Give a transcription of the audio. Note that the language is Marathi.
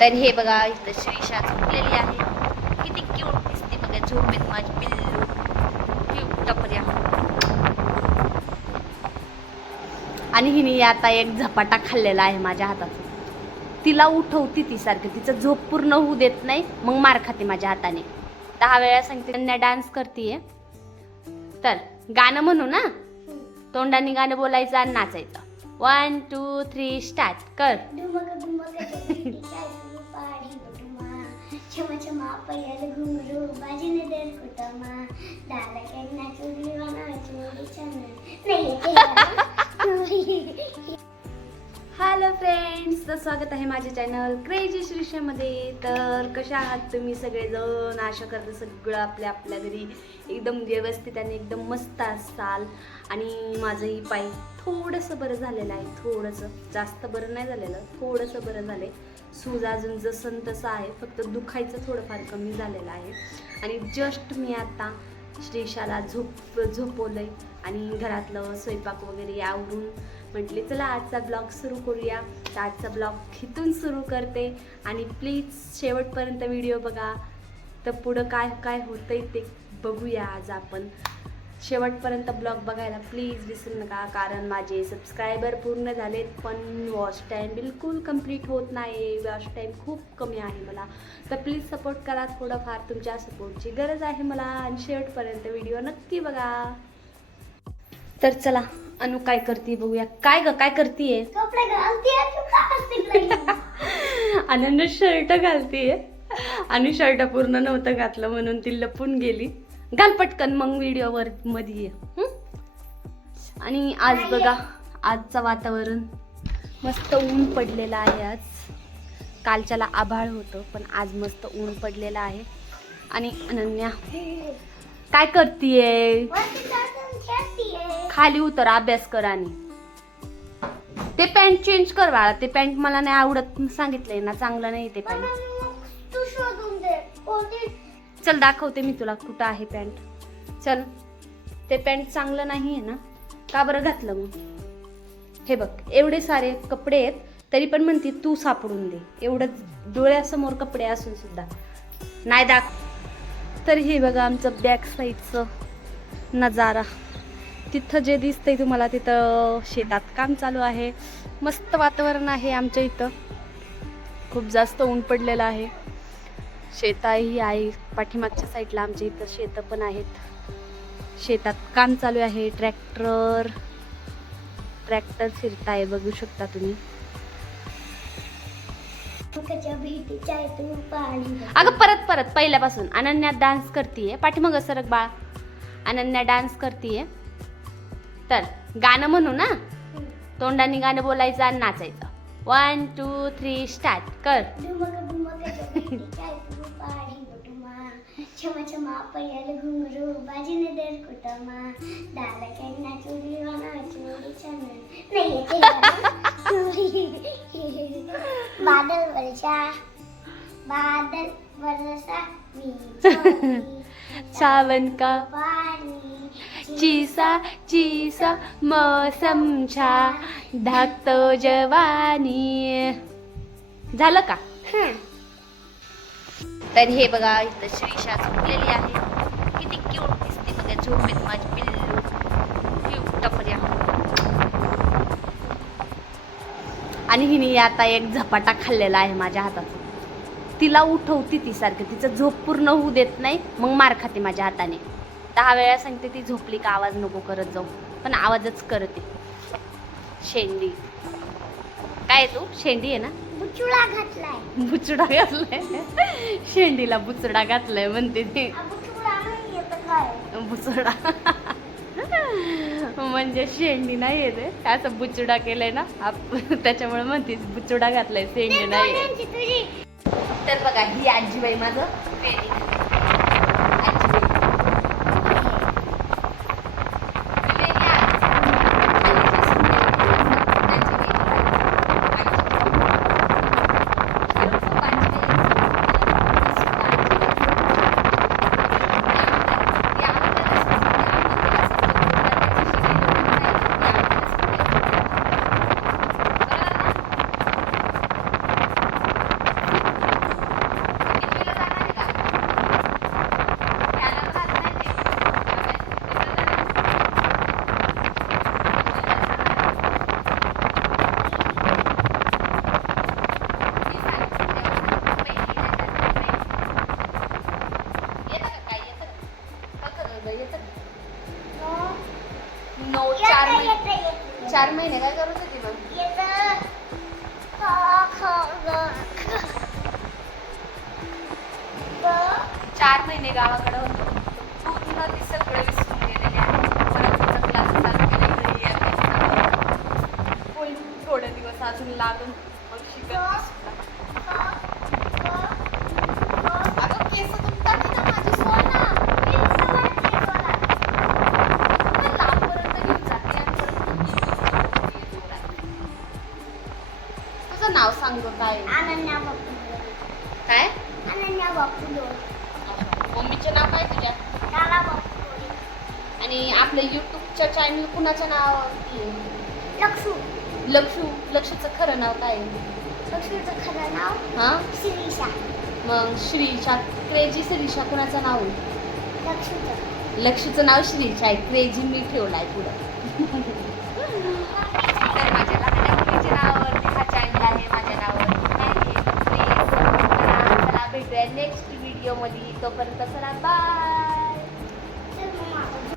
तर हे बघा इथं श्रीषा झोपलेली आहे. किती क्यूट दिसते बघा झोपेत माझी पिल्लू. क्यूट टपऱ्या आणि हिने आता एक झपाटा खाल्लेला आहे माझ्या हाताचा. तिला उठवती ती सारखं तिचं झोप पूर्ण होऊ देत नाही मग मार खाते माझ्या हाताने. दहा वेळा सांगते त्यांना डान्स करते तर गाणं म्हणू ना? तोंडाने गाणं बोलायचं आणि नाचायचं. वन टू थ्री स्टार्ट कर. बटुमा छमा छमा पयाल घुंगरू बाजीने देर చూడి हॅलो फ्रेंड्स तर स्वागत आहे माझ्या चॅनल क्रेजी श्रीषामध्ये तर कशा आहात तुम्ही सगळेजण? आशा करते सगळं आपल्या आपल्या घरी एकदम व्यवस्थित आणि एकदम मस्त असाल. आणि माझंही पाय थोडंसं बरं झालेलं आहे. थोडंसं. जास्त बरं नाही झालेलं. थोडंसं बरं झालं आहे सूज अजून जसं तसं आहे फक्त दुखायचं थोडंफार कमी झालेलं आहे. आणि जस्ट मी आता श्रीषाला झोप झोपवलंय आणि घरातलं स्वयंपाक वगैरे आवरून म्हटले चला आजचा ब्लॉग सुरू करूया. तर आजचा ब्लॉग इथून सुरू करते. आणि प्लीज शेवटपर्यंत व्हिडिओ बघा. तर पुढं काय काय होतंय ते बघूया आज आपण. शेवटपर्यंत ब्लॉग बघायला प्लीज विसरू नका कारण माझे सबस्क्रायबर पूर्ण झालेत पण वॉच टाईम बिलकुल कंप्लीट होत नाही वॉच टाईम खूप कमी आहे मला. तर प्लीज सपोर्ट करा थोडंफार तुमच्या सपोर्टची गरज आहे मला. आणि शेवटपर्यंत व्हिडिओ नक्की बघा. तर चला अनु काय करते बघूया. काय ग काय करतीये? अनन्या शर्ट घालतीये. आणि शर्ट पूर्ण नव्हतं घातलं म्हणून ती लपून गेली. घाल पटकन मग व्हिडिओवर मध्ये ये? आणि आज बघा आजचं वातावरण मस्त ऊन पडलेलं आहे आज. कालच्याला आभाळ होतं पण आज मस्त ऊन पडलेलं आहे. आणि अनन्या काय करतीये? खाली उतर अभ्यास कर आणि. ते पॅन्ट चेंज कर बाळा ते पॅन्ट मला नाही आवडत सांगितलंय ना चांगलं नाही ते पॅन्ट. चल दाखवते मी तुला कुठं आहे पॅन्ट. चल ते पॅन्ट चांगलं नाही आहे ना? का बरं घातलं मग? हे बघ एवढे सारे कपडे आहेत तरी पण म्हणते तू सापडून दे. एवढंच डोळ्यासमोर कपडे असून सुद्धा. नाही दाख तर हे बघा आमचं बॅक साईडचं नजारा. तिथं जे दिसतंय तुम्हाला तिथं शेतात काम चालू आहे. मस्त वातावरण आहे आमच्या इथं. खूप जास्त ऊन पडलेलं आहे. शेताही आहे पाठीमागच्या साईडला आमच्या इथं शेतं पण आहेत. शेतात काम चालू आहे. ट्रॅक्टर ट्रॅक्टर फिरताय बघू शकता तुम्ही. अगं परत परत पहिल्यापासून. अनन्या डान्स करतीये. पाठीमाग सरक बाळ. अनन्या डान्स करतीये. तर गाणं म्हणू ना? तोंडाने गाणं बोलायचं आणि नाचायचं. वन टू थ्री स्टार्ट कर. घुंगरू बाजीने देर कुटमा दादा केना चुरी वाना चुरी छन नाही बादल वर्षा बादल वर्षा सावन का चिसा चिसा मौसम छा. धाकतो जवानी. झालं का? तर हे बघा इथं श्रीषा झोपलेली आहे. किती क्यूट दिसते बघा झोपेत माझी पिल्लू. क्यूट टपऱ्या आणि हिने आता एक झपाटा खाल्लेला आहे माझ्या हातात. तिला उठवती ती सारखं तिचं झोप पूर्ण होऊ देत नाही मग मार खाते माझ्या हाताने. दहा वेळा सांगते ती झोपली का? आवाज नको करत जाऊ. पण आवाजच करते. शेंडी. काय आहे तू? शेंडी आहे ना? बुचुळा घातलाय. बुचडा घातलाय? शेंडीला बुचडा घातलाय म्हणते ते. बुचडा म्हणजे शेंडी नाही येते असं बुचडा केलंय ना? आप- त्याच्यामुळे म्हणते बुचडा घातलाय शेंडी नाही तर बघा ही आजीबाई माझं. नऊ चार महिने. चार महिने काय करत होती मग? चार महिने गावाकडे होतो. पूर्ण ती सगळे विसरून गेलेली आहे. परत तिचा क्लास चालू केला थोडे दिवस अजून लागून. काय अनन्या बापू. काय? अनन्या बापू मम्मीचं नाव काय तुझ्या? आणि आपलं युट्यूबच्या चॅनल कुणाचं नाव? लक्षू लक्षू लक्षूचं खरं नाव काय? आहे? लक्षूचं खरं नाव हा? शिरीषा. मग श्रीशा क्रेजी श्रीशा कुणाचं नाव? आहे? लक्षूचं लक्षूचं नाव श्रीशा आहे. क्रेजी मी ठेवलाय पुढं. मम्मीचं